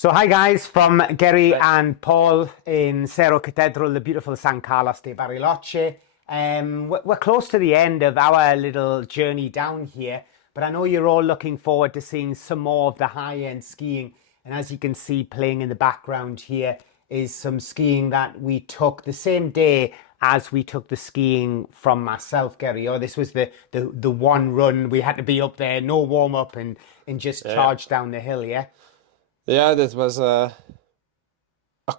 So hi guys, from Geri and Paul in Cerro Catedral, the beautiful San Carlos de Bariloche. We're close to the end of our little journey down here, but I know you're all looking forward to seeing some more of the high-end skiing. And as you can see playing in the background here is some skiing that we took the same day as we took the skiing from myself, Geri. Oh, this was the one run. We had to be up there, no warm-up and just Yeah, charge down the hill, yeah? yeah, that was a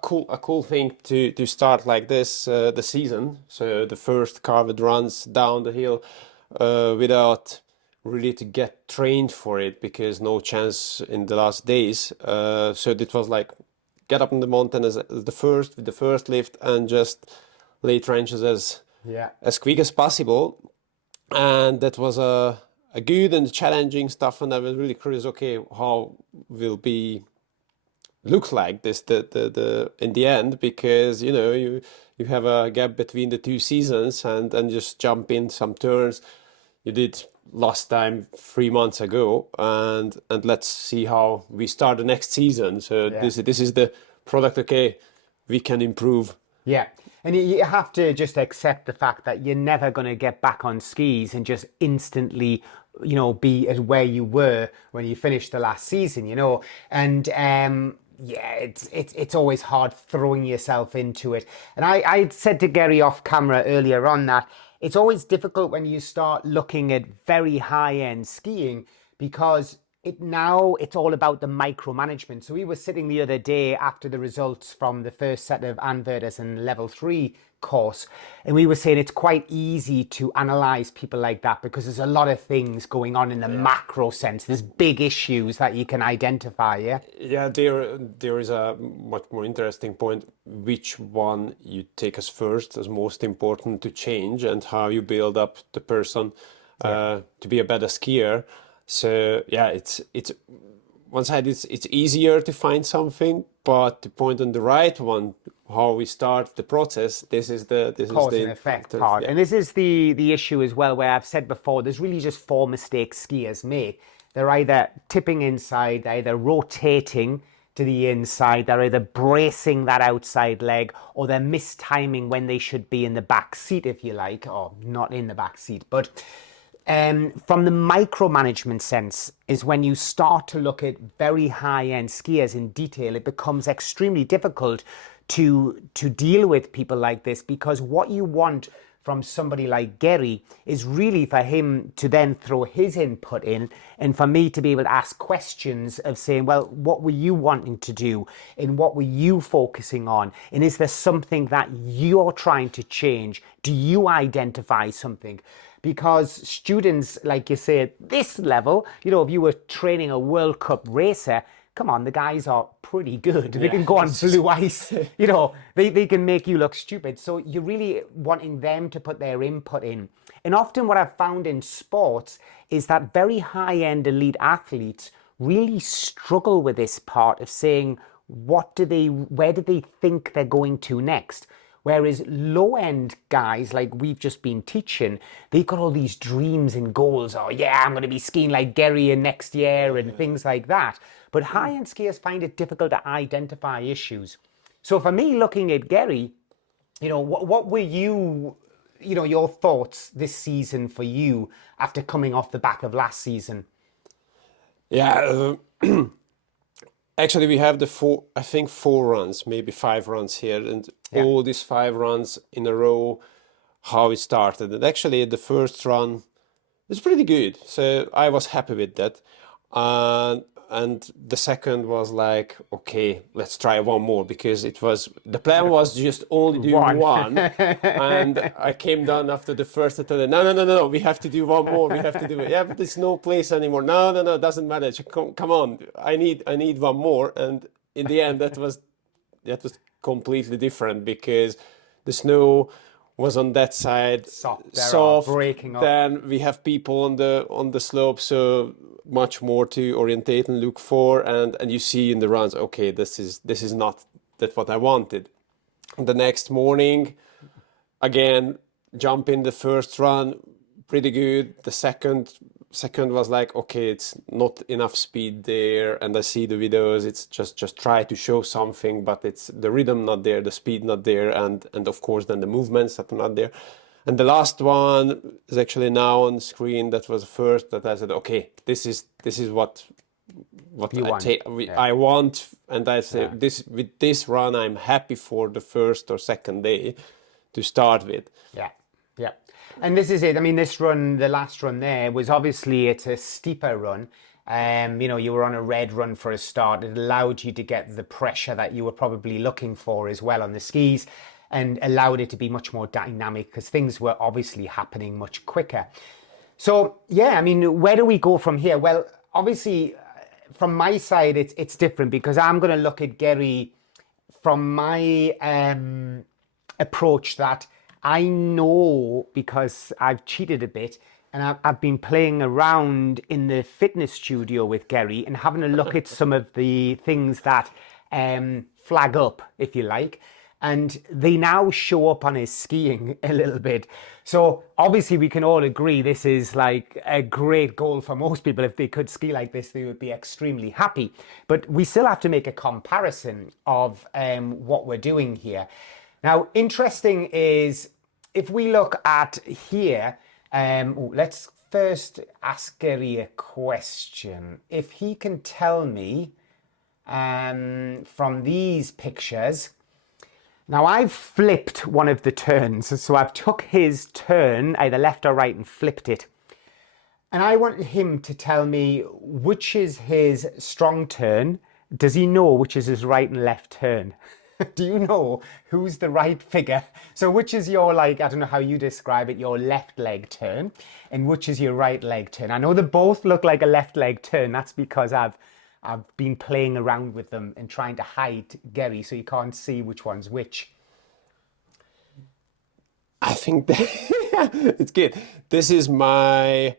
cool thing to start like this the season. So the first carved runs down the hill without really to get trained for it because no chance in the last days. So it was like get up in the mountain as the first with the first lift and just lay trenches Yeah. as quick as possible. And that was a good and challenging stuff. And I was really curious. Okay, how will be look like this the in the end, because you have a gap between the two seasons and just jump in some turns you did last time 3 months ago, and let's see how we start the next season. So Yeah. this is the product. Okay, we can improve. Yeah. And you have to just accept the fact that you're never going to get back on skis and just instantly, be at where you were when you finished the last season. And yeah, it's always hard throwing yourself into it. And I said to Gary off camera earlier on that it's always difficult when you start looking at very high-end skiing because it's all about the micromanagement. So we were sitting the other day after the results from the first set of Anverters and level 3 course, and we were saying it's quite easy to analyze people like that because there's a lot of things going on in the macro sense. There's big issues that you can identify. Yeah. Yeah, there is a much more interesting point. Which one you take as first, as most important to change, and how you build up the person to be a better skier. So yeah, it's one side it's easier to find something, but to point on the right one, how we start the process, this is the Cause and effect factors. part. Yeah. And this is the issue as well, where I've said before, there's really just four mistakes skiers make. They're either tipping inside, they're either rotating to the inside, they're either bracing that outside leg, or they're mistiming when they should be in the back seat, if you like, or not in the back seat. But from the micromanagement sense is when you start to look at very high-end skiers in detail, it becomes extremely difficult to deal with people like this, because what you want from somebody like Geri is really for him to then throw his input in, and for me to be able to ask questions of saying, well, what were you wanting to do and what were you focusing on, and is there something that you're trying to change? Do you identify something? Because students, like you say, at this level, if you were training a World Cup racer, come on, the guys are pretty good. They can go on blue ice, they can make you look stupid. So you're really wanting them to put their input in. And often what I've found in sports is that very high-end elite athletes really struggle with this part of saying, where do they think they're going to next? Whereas low-end guys like we've just been teaching, they've got all these dreams and goals. Oh yeah, I'm going to be skiing like Geri in next year and things like that. But high-end skiers find it difficult to identify issues. So for me, looking at Geri, what were your thoughts this season for you after coming off the back of last season? Yeah, actually, we have I think 4 runs, maybe 5 runs here, and Yeah. all these 5 runs in a row, how it started. And actually, the first run was pretty good, so I was happy with that. And the second was like, okay, let's try one more, because the plan was just only do One. one. And I came down after the first attempt. No, no, no, no, no, we have to do one more. We have to do it. Yeah, but there's no place anymore. No, no, no, it doesn't matter. Come on, I need one more. And in the end, that was completely different, because the snow was on that side Soft, they're all soft. breaking up. Then we have people on the slope, so much more to orientate and look for. And you see in the runs, okay, this is not that what I wanted. The next morning, again, jump in the first run, pretty good. The second, second was like, okay, it's not enough speed there, and I see the videos, it's just try to show something, but it's the rhythm not there, the speed not there, and of course then the movements that are not there. And the last one is actually now on the screen. That was the first that I said, okay, this is what You want. I want, and I say Yeah. this with this run, I'm happy for the first or second day to start with. Yeah, yeah. And this is it. I mean, this run, the last run there, was obviously it's a steeper run. You know, you were on a red run for a start. It allowed you to get the pressure that you were probably looking for as well on the skis, and allowed it to be much more dynamic because things were obviously happening much quicker. So yeah, I mean, where do we go from here? Well, obviously, from my side, it's different because I'm going to look at Geri from my approach that I know because I've cheated a bit and I've been playing around in the fitness studio with Geri and having a look at some of the things that flag up, if you like. And they now show up on his skiing a little bit. So obviously we can all agree this is like a great goal for most people. If they could ski like this, they would be extremely happy. But we still have to make a comparison of what we're doing here. Now, interesting is if we look at here, let's first ask Geri a question. If he can tell me from these pictures. Now I've flipped one of the turns, so I've took his turn, either left or right, and flipped it. And I want him to tell me which is his strong turn. Does he know which is his right and left turn? Do you know who's the right figure? So which is your, like, I don't know how you describe it, your left leg turn, and which is your right leg turn? I know they both look like a left leg turn. That's because I've been playing around with them and trying to hide Geri so you can't see which one's which. I think that it's good. This is my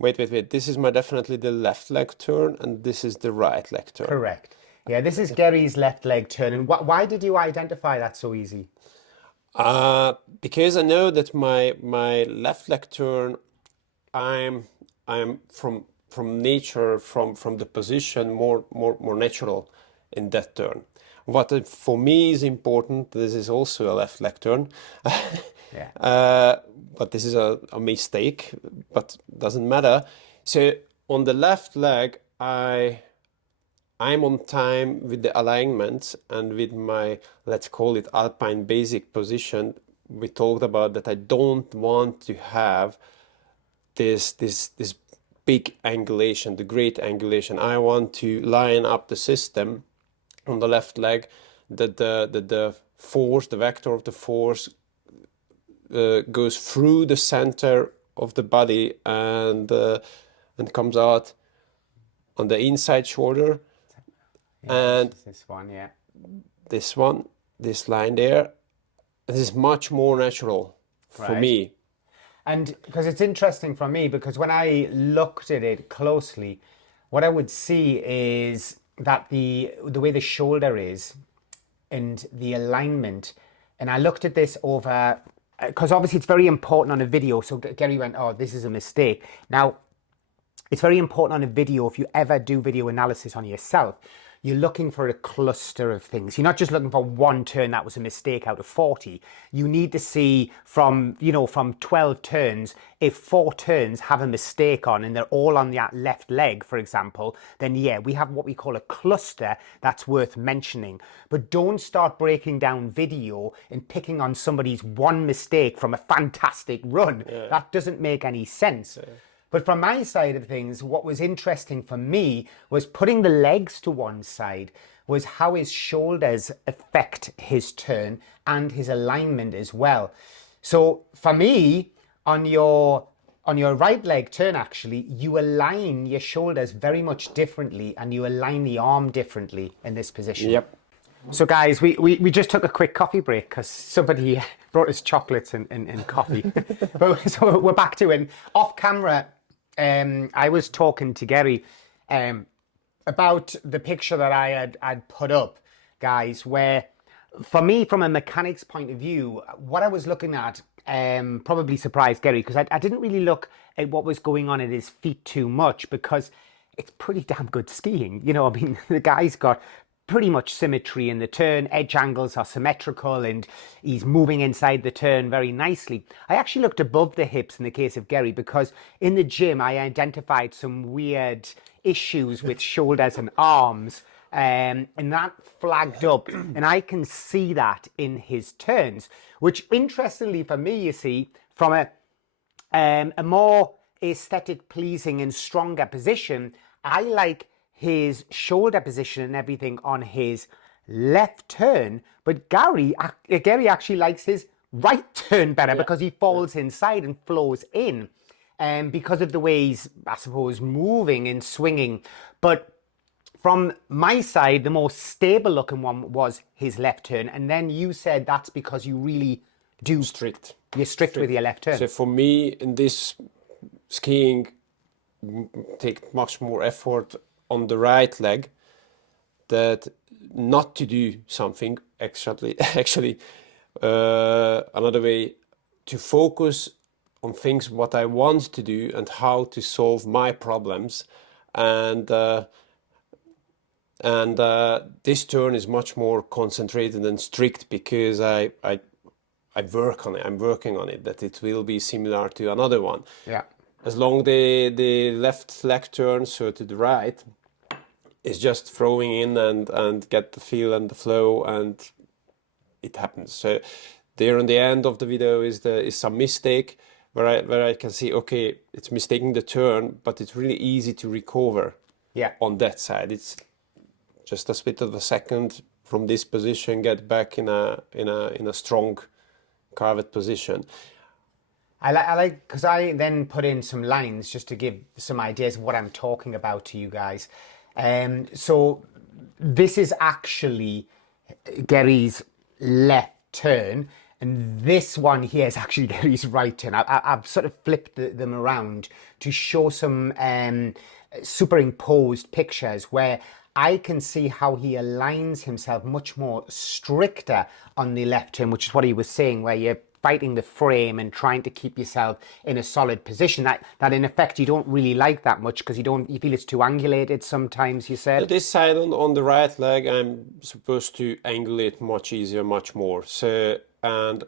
wait. This is my definitely the left leg turn, and this is the right leg turn. Correct. Yeah, this is Geri's left leg turn. And why did you identify that so easy? Because I know that my left leg turn, I'm from nature, from the position more natural in that turn. What for me is important, this is also a left leg turn. Yeah. But this is a mistake, but doesn't matter. So on the left leg, I'm on time with the alignment and with my, let's call it alpine basic position. We talked about that I don't want to have this big angulation, the great angulation. I want to line up the system on the left leg that the force, the vector of the force goes through the center of the body and comes out on the inside shoulder. Yeah, And this one, yeah. This line there, this is much more natural for Right. me. And because it's interesting for me, because when I looked at it closely, what I would see is that the way the shoulder is and the alignment, and I looked at this over, because obviously it's very important on a video. So Geri went, oh, this is a mistake. Now, it's very important on a video, if you ever do video analysis on yourself, you're looking for a cluster of things. You're not just looking for one turn that was a mistake out of 40. You need to see from 12 turns, if 4 turns have a mistake on and they're all on that left leg, for example, then yeah, we have what we call a cluster that's worth mentioning. But don't start breaking down video and picking on somebody's one mistake from a fantastic run. Yeah. That doesn't make any sense. Yeah. But from my side of things, what was interesting for me was putting the legs to one side, was how his shoulders affect his turn and his alignment as well. So for me, on your right leg turn, actually, you align your shoulders very much differently and you align the arm differently in this position. Yep. So guys, we just took a quick coffee break because somebody brought us chocolates and coffee. But so we're back to it. Off camera, I was talking to Geri about the picture that I'd put up, guys, where for me, from a mechanics point of view, what I was looking at probably surprised Geri because I didn't really look at what was going on at his feet too much because it's pretty damn good skiing. You know, I mean, the guy's got pretty much symmetry in the turn, edge angles are symmetrical, and he's moving inside the turn very nicely. I actually looked above the hips in the case of Geri because in the gym I identified some weird issues with shoulders and arms. And that flagged up, and I can see that in his turns, which interestingly for me, you see, from a more aesthetic pleasing and stronger position, I like his shoulder position and everything on his left turn, but Geri actually likes his right turn better because he falls inside and flows in, because of the way he's, I suppose, moving and swinging. But from my side, the more stable looking one was his left turn, and then you said that's because you really do Strict. you're strict with your left turn. So for me, in this skiing, take much more effort on the right leg, that not to do something actually another way, to focus on things what I want to do and how to solve my problems, and this turn is much more concentrated and strict because I work on it. I'm working on it, that it will be similar to another one. Yeah. As long the left leg turn, so to the right, is just throwing in and get the feel and the flow, and it happens. So there on the end of the video is some mistake where I can see, okay, it's mistaking the turn, but it's really easy to recover. Yeah. On that side, it's just a split of a second from this position, get back in a strong carved position. I like because I then put in some lines just to give some ideas of what I'm talking about to you guys. So this is actually Geri's left turn, and this one here is actually Geri's right turn. I've sort of flipped them around to show some superimposed pictures where I can see how he aligns himself much more stricter on the left turn, which is what he was saying, where you're fighting the frame and trying to keep yourself in a solid position that in effect you don't really like that much because you feel it's too angulated sometimes, you said. This side on the right leg, I'm supposed to angulate much easier, much more. So and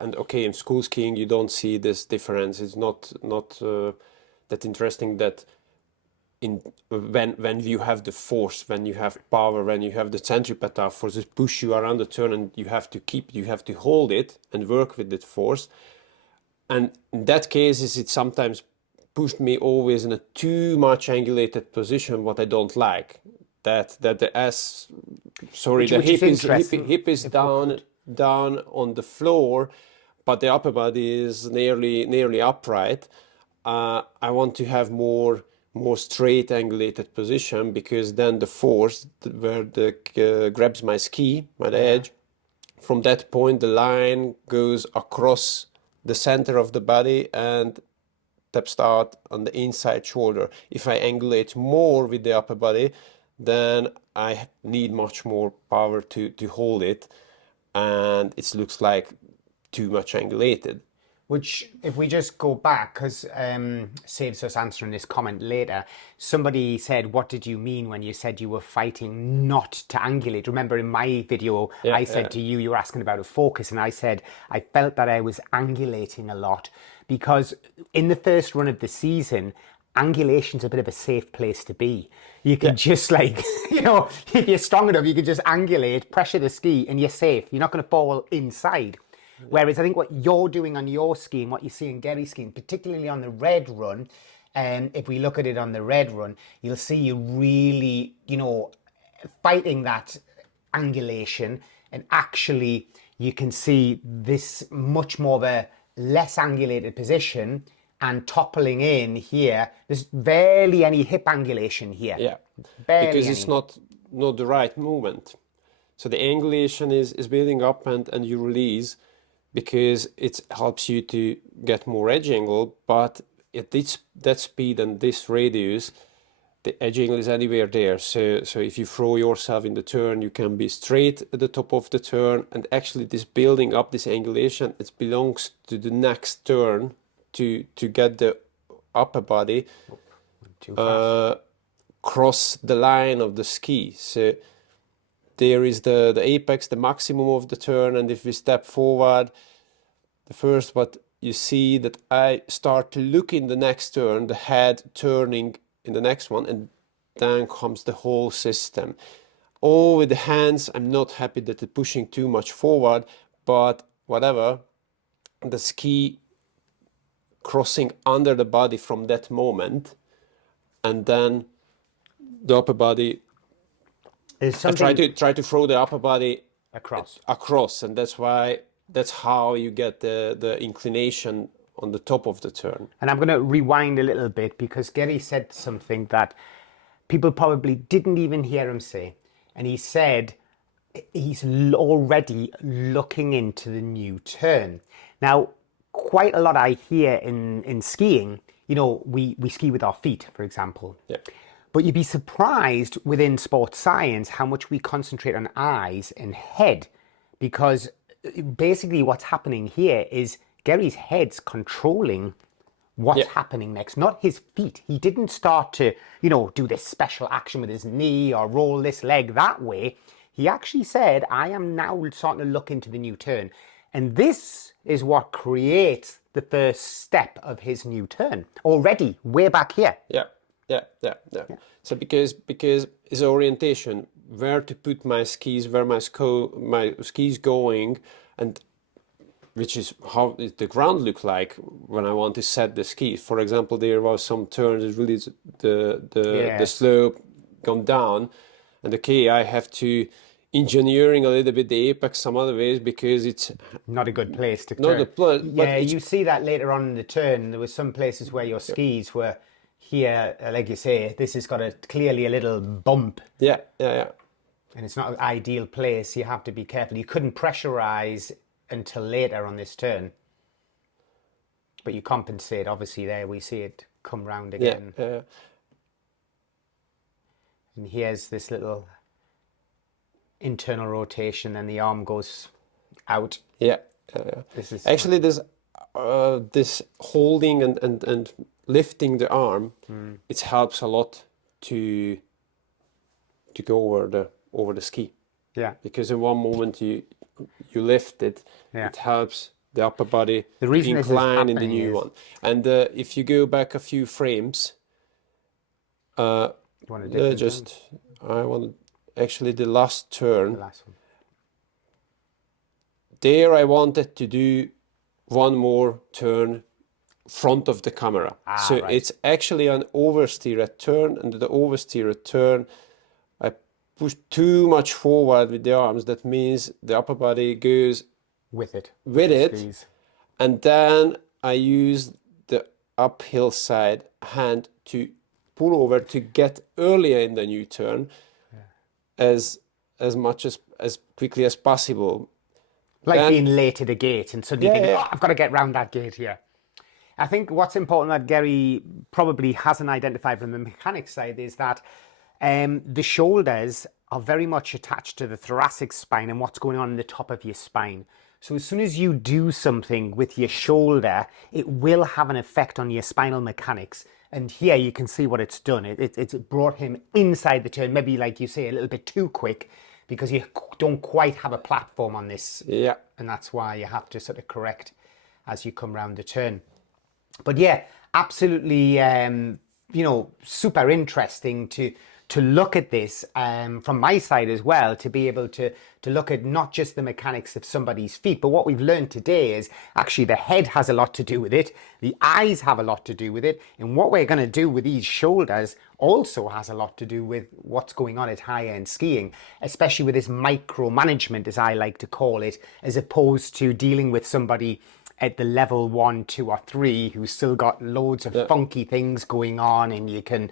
okay, in school skiing you don't see this difference. It's not that interesting that when you have the force, when you have power, when you have the centripetal forces push you around the turn, and you have to hold it and work with that force. And in that case, it sometimes pushed me always in a too much angulated position, what I don't like. That the ass, sorry, the hip is down on the floor, but the upper body is nearly upright. I want to have more straight angulated position, because then the force where the grabs my ski, my edge, from that point the line goes across the center of the body and taps out on the inside shoulder. If I angulate more with the upper body, then I need much more power to hold it, and it looks like too much angulated. Which, if we just go back, because saves us answering this comment later, somebody said, what did you mean when you said you were fighting not to angulate? Remember in my video, I said to you, you were asking about a focus, and I said I felt that I was angulating a lot because in the first run of the season, angulation's a bit of a safe place to be. You can just if you're strong enough, you can just angulate, pressure the ski, and you're safe. You're not going to fall inside. Whereas I think what you're doing on your skiing, what you see in Geri skiing, particularly on the red run, if we look at it on the red run, you'll see you really, fighting that angulation, and actually you can see this much more of a less angulated position and toppling in here. There's barely any hip angulation here. Yeah, barely because any. it's not the right movement. So the angulation is building up and you release, because it helps you to get more edge angle, but at that speed and this radius, the edge angle is anywhere there. So if you throw yourself in the turn, you can be straight at the top of the turn. And actually this building up, this angulation, it belongs to the next turn to get the upper body cross the line of the ski. So there is the apex, the maximum of the turn. And if we step forward, the first what you see that I start to look in the next turn, the head turning in the next one, and then comes the whole system. All with the hands, I'm not happy that they're pushing too much forward, but whatever, the ski crossing under the body from that moment, and then the upper body, I try to throw the upper body across, and that's how you get the inclination on the top of the turn. And I'm going to rewind a little bit because Geri said something that people probably didn't even hear him say. And he said he's already looking into the new turn. Now, quite a lot I hear in skiing, you know, we ski with our feet, for example. Yeah. But you'd be surprised within sports science how much we concentrate on eyes and head, because basically what's happening here is Geri's head's controlling what's happening next, not his feet. He didn't start to, you know, do this special action with his knee or roll this leg that way. He actually said, I am now starting to look into the new turn. And this is what creates the first step of his new turn already, way back here. Yeah. So because his orientation, where to put my skis, where my skis going, and which is how the ground look like when I want to set the skis. For example, there was some turns that really the slope gone down, and okay, I have to engineering a little bit the apex some other ways because it's not a good place to not turn. the place. Yeah, you see that later on in the turn. There was some places where your skis were here, like you say, this has got clearly a little bump. Yeah. And it's not an ideal place. You have to be careful. You couldn't pressurize until later on this turn. But you compensate, obviously, there we see it come round again. Yeah. And here's this little internal rotation, and the arm goes out. Yeah. This is actually there's this holding and lifting the arm. It helps a lot to go over the ski. Yeah. Because in one moment you lift it, it helps the upper body incline in the new one. And if you go back a few frames, I want actually the last turn. The last one. There I wanted to do one more turn front of the camera. So it's actually an oversteer turn, and the oversteer turn I push too much forward with the arms. That means the upper body goes with it, and then I use the uphill side hand to pull over to get earlier in the new turn, as much as quickly as possible. Like then, being late at a gate and suddenly thinking, oh, I've got to get round that gate here. I think what's important that Geri probably hasn't identified from the mechanics side is that the shoulders are very much attached to the thoracic spine and what's going on in the top of your spine. So as soon as you do something with your shoulder, it will have an effect on your spinal mechanics. And here you can see what it's done. It's brought him inside the turn, maybe like you say, a little bit too quick, because you don't quite have a platform on this. Yeah. And that's why you have to sort of correct as you come round the turn. But yeah, absolutely, super interesting to look at this from my side as well, to be able to look at not just the mechanics of somebody's feet, but what we've learned today is actually the head has a lot to do with it, the eyes have a lot to do with it, and what we're going to do with these shoulders also has a lot to do with what's going on at high-end skiing, especially with this micromanagement, as I like to call it, as opposed to dealing with somebody at the level 1, 2 or 3 who's still got loads of funky things going on, and you can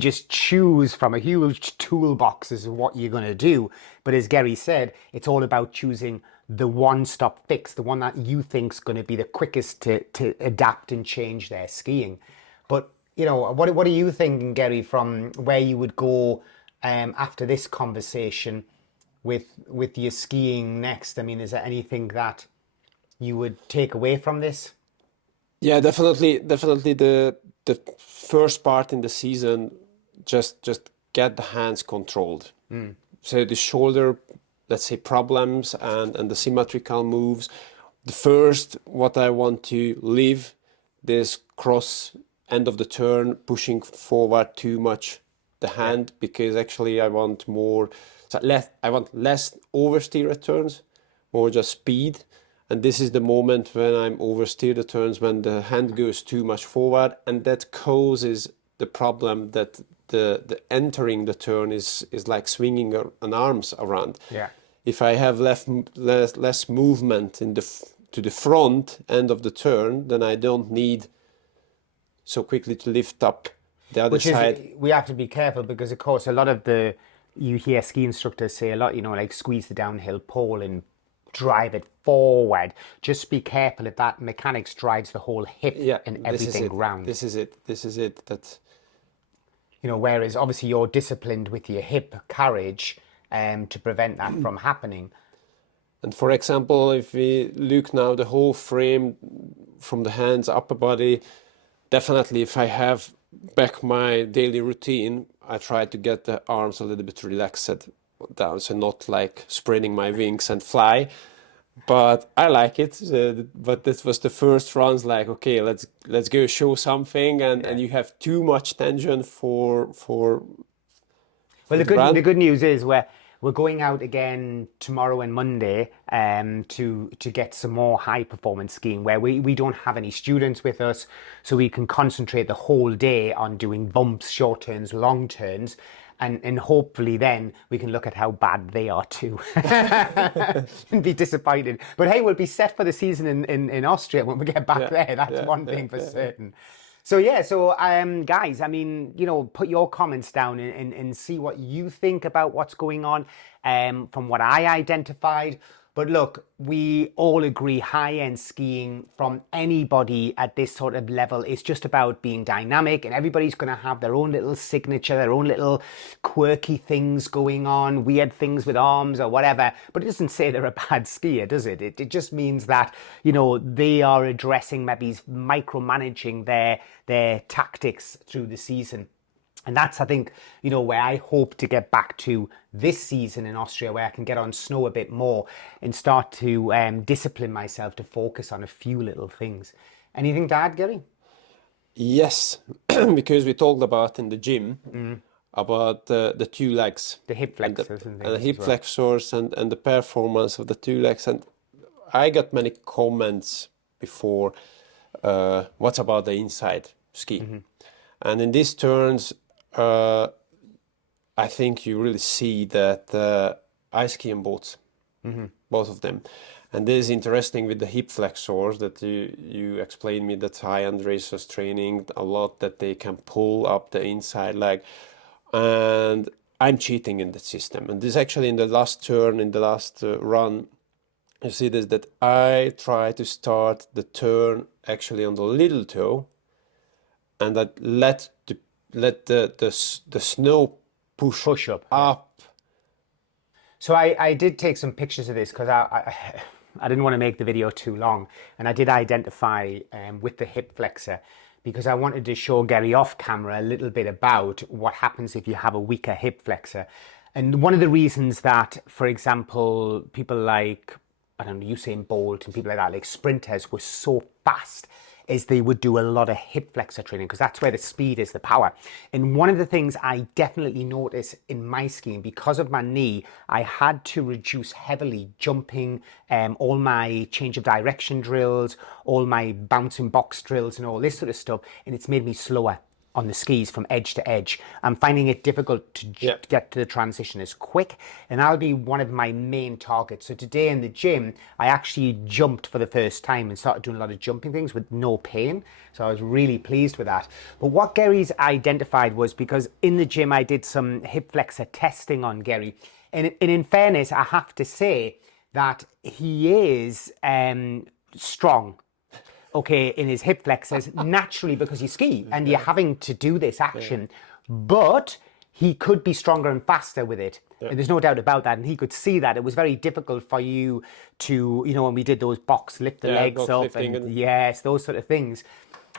just choose from a huge toolbox as what you're going to do. But as Geri said, it's all about choosing the one-stop fix, the one that you think's going to be the quickest to adapt and change their skiing. But what are you thinking, Geri, from where you would go after this conversation with your skiing next? I mean, is there anything that you would take away from this? Yeah, definitely the first part in the season, just get the hands controlled. So the shoulder, let's say, problems and the symmetrical moves. The first, what I want to leave this cross end of the turn, pushing forward too much the hand, because actually I want more, I want less oversteer returns, more just speed. And this is the moment when I'm oversteer the turns, when the hand goes too much forward, and that causes the problem that the entering the turn is like swinging an arms around. Yeah. If I have less movement in to the front end of the turn, then I don't need so quickly to lift up the other Which is, side. we have to be careful because, of course, a lot of you hear ski instructors say a lot, like squeeze the downhill pole and drive it forward. Just be careful if that mechanics drives the whole hip and everything round. This is it. That Whereas obviously you're disciplined with your hip carriage to prevent that from happening. And for example, if we look now the whole frame from the hands, upper body, definitely if I have back my daily routine, I try to get the arms a little bit relaxed down, so not like spreading my wings and fly. But I like it. But this was the first runs, like, okay, let's go show something, and you have too much tension for Well, the run. the good news is we're going out again tomorrow and Monday to get some more high performance skiing where we don't have any students with us, so we can concentrate the whole day on doing bumps, short turns, long turns. And hopefully then we can look at how bad they are too and be disappointed. But hey, we'll be set for the season in Austria when we get back there. That's one thing for certain. So guys, I mean, put your comments down and see what you think about what's going on from what I identified. But look, we all agree high-end skiing from anybody at this sort of level is just about being dynamic, and everybody's going to have their own little signature, their own little quirky things going on, weird things with arms or whatever. But it doesn't say they're a bad skier, does it? It just means that, they are addressing, maybe micromanaging their tactics through the season. And that's, I think, where I hope to get back to this season in Austria, where I can get on snow a bit more and start to discipline myself to focus on a few little things. Anything to add, Geri? Yes, because we talked about in the gym about the two legs, The hip flexors and the hip flexors and the performance of the two legs. And I got many comments before, what about the inside ski? And in these turns, I think you really see that I ski on both, both of them. And this is interesting with the hip flexors that you explained me that high-end racers training a lot, that they can pull up the inside leg. And I'm cheating in that system. And this actually in the last turn, in the last run, you see this, that I try to start the turn actually on the little toe, and I let the snow push up. So I did take some pictures of this because I didn't want to make the video too long, and I did identify with the hip flexor because I wanted to show Geri off camera a little bit about what happens if you have a weaker hip flexor. And one of the reasons that, for example, people like, I don't know, Usain Bolt and people like that, like sprinters, were so fast is they would do a lot of hip flexor training because that's where the speed is, the power. And one of the things I definitely noticed in my skiing, because of my knee, I had to reduce heavily jumping, all my change of direction drills, all my bouncing box drills and all this sort of stuff. And it's made me slower on the skis from edge to edge. I'm finding it difficult to get to the transition as quick, and that'll be one of my main targets. So today in the gym, I actually jumped for the first time and started doing a lot of jumping things with no pain. So I was really pleased with that. But what Geri's identified was, because in the gym I did some hip flexor testing on Geri, and in fairness, I have to say that he is strong. okay, in his hip flexors naturally because you ski and you're having to do this action. But he could be stronger and faster with it. And there's no doubt about that. And he could see that. It was very difficult for you to, you know, when we did those box, lift the legs box up lifting and yes, those sort of things.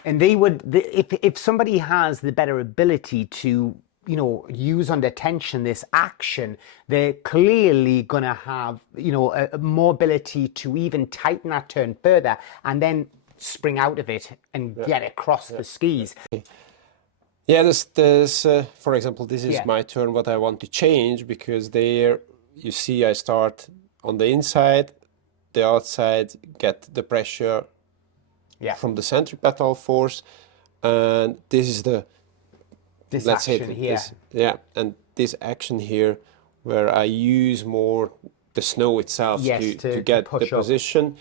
And they would, if somebody has the better ability to, you know, use under tension this action, they're clearly going to have, you know, a more ability to even tighten that turn further and then spring out of it and get across the skis. Yeah, for example, this is my turn, what I want to change, because there, you see, I start on the inside, the outside, get the pressure from the centripetal force, and this is this let's say action here. And this action here, where I use more the snow itself to get the position.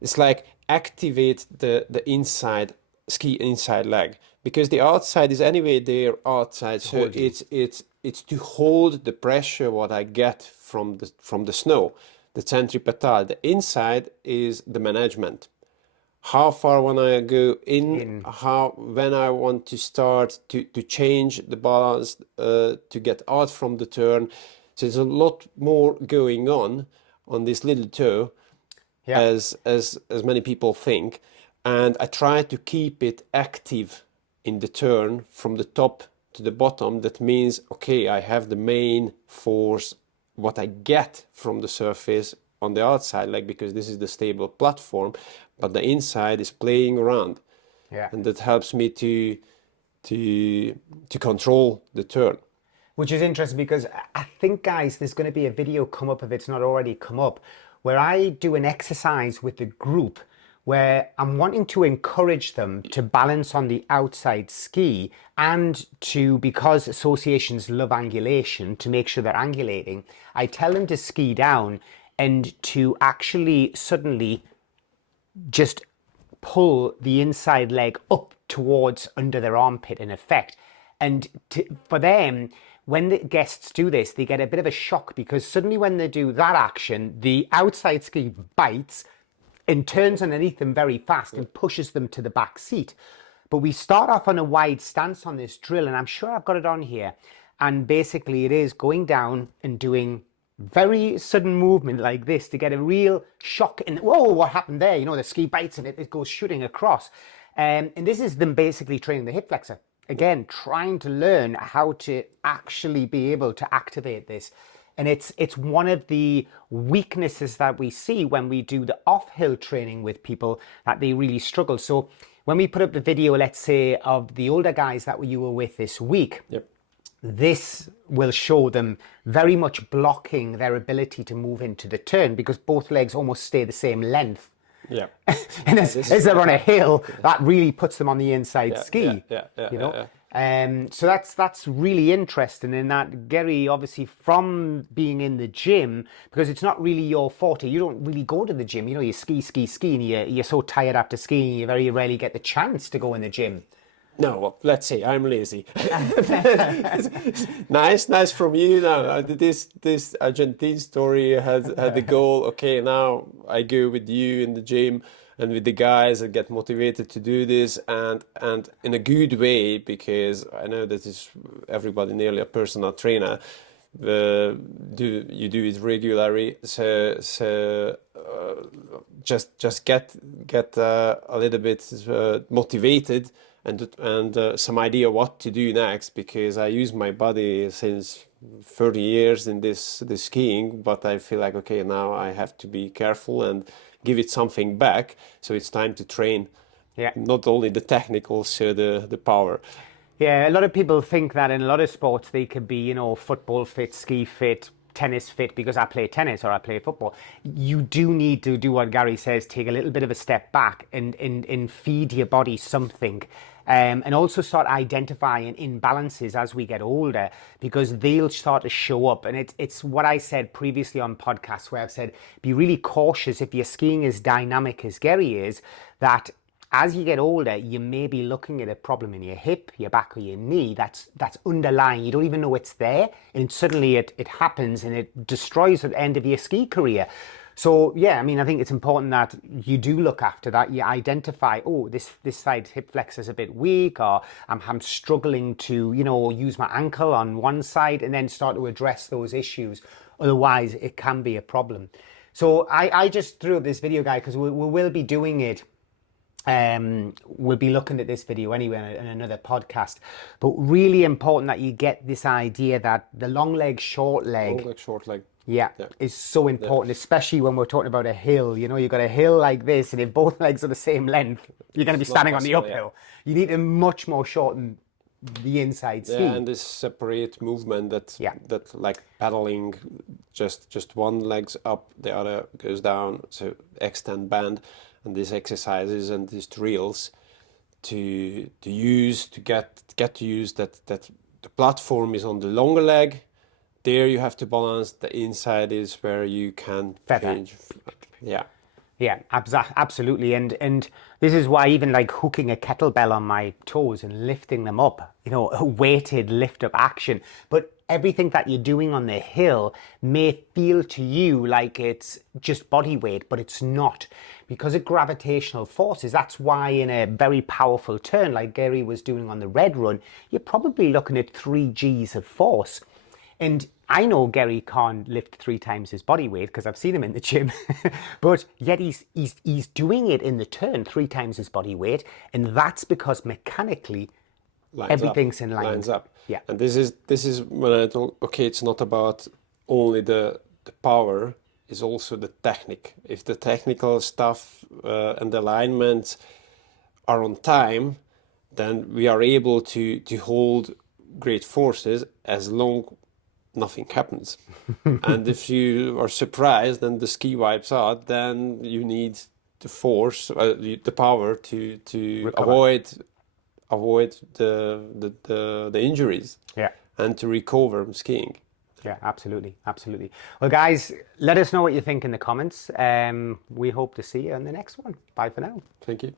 It's like activate the inside ski inside leg, because the outside is anyway there outside, so it's to hold the pressure what I get from the snow, the centripetal. The inside is the management. How far when I go in, when I want to start to change the balance, to get out from the turn. So there's a lot more going on this little toe, as many people think. And I try to keep it active in the turn from the top to the bottom. That means, okay, I have the main force, what I get from the surface on the outside leg, because this is the stable platform, but the inside is playing around, and that helps me to control the turn. Which is interesting, because I think, guys, there's going to be a video come up, if it's not already come up, where I do an exercise with the group where I'm wanting to encourage them to balance on the outside ski, and to, because associations love angulation, to make sure they're angulating, I tell them to ski down and to actually suddenly just pull the inside leg up towards under their armpit in effect. And for them, when the guests do this, they get a bit of a shock, because suddenly when they do that action, the outside ski bites and turns underneath them very fast and pushes them to the back seat. But we start off on a wide stance on this drill, and I'm sure I've got it on here. And basically it is going down and doing very sudden movement like this to get a real shock. And whoa, what happened there? You know, the ski bites and it goes shooting across. And this is them basically training the hip flexor. Again, trying to learn how to actually be able to activate this. And it's one of the weaknesses that we see when we do the off-hill training with people, that they really struggle. So when we put up the video, let's say, of the older guys that you were with this week, this will show them very much blocking their ability to move into the turn, because both legs almost stay the same length. And as they're on a hill, that really puts them on the inside ski. You know? So that's really interesting, in that, Geri, obviously from being in the gym, because it's not really your forte, you don't really go to the gym, you know, you ski, and you're so tired after skiing, you very rarely get the chance to go in the gym. No, well, let's say I'm lazy. Nice from you. Now, this Argentine story had the goal. Okay, now I go with you in the gym and with the guys and get motivated to do this, and in a good way, because I know that is everybody nearly a personal trainer. Do it regularly, so just get a little bit motivated, and some idea what to do next, because I use my body since 30 years in this skiing, but I feel like, okay, now I have to be careful and give it something back. So it's time to train, not only the technical, so the power. Yeah, a lot of people think that in a lot of sports they could be, you know, football fit, ski fit, tennis fit, because I play tennis or I play football. You do need to do what Geri says, take a little bit of a step back and feed your body something. And also start identifying imbalances as we get older, because they'll start to show up. And it's what I said previously on podcasts, where I've said, be really cautious if you're skiing as dynamic as Geri is, that as you get older, you may be looking at a problem in your hip, your back, or your knee that's underlying. You don't even know it's there, and suddenly it happens and it destroys the end of your ski career. So yeah, I mean, I think it's important that you do look after that. You identify, oh, this side hip flexor is a bit weak, or I'm struggling to, you know, use my ankle on one side, and then start to address those issues. Otherwise, it can be a problem. So I just threw up this video, guy, because we will be doing it. We'll be looking at this video anyway in another podcast, but really important that you get this idea that the long leg, short leg, Long leg, short leg. yeah, is so important, especially when we're talking about a hill. You know, you've got a hill like this, and if both legs are the same length, you're going to be standing on the uphill. You need to much more shorten the inside ski. Yeah, and this separate movement that like paddling, just one leg's up, the other goes down, so extend band, and these exercises and these drills to use to get to use that the platform is on the longer leg. There you have to balance. The inside is where you can change. Yeah. Yeah, absolutely. And this is why even like hooking a kettlebell on my toes and lifting them up, you know, a weighted lift up action. But everything that you're doing on the hill may feel to you like it's just body weight, but it's not. Because of gravitational forces, that's why in a very powerful turn, like Geri was doing on the red run, you're probably looking at 3 Gs of force. And I know Geri can't lift 3 times his body weight because I've seen him in the gym, but yet he's doing it in the turn 3 times his body weight, and that's because mechanically everything's in line. Lines up. Yeah. And this is when I thought, okay, it's not about only the power, it's also the technique. If the technical stuff and the alignments are on time, then we are able to hold great forces as long nothing happens. And if you are surprised and the ski wipes out, then you need the force, the power to avoid the injuries. Yeah. And to recover from skiing. Yeah, absolutely. Absolutely. Well, guys, let us know what you think in the comments. We hope to see you on the next one. Bye for now. Thank you.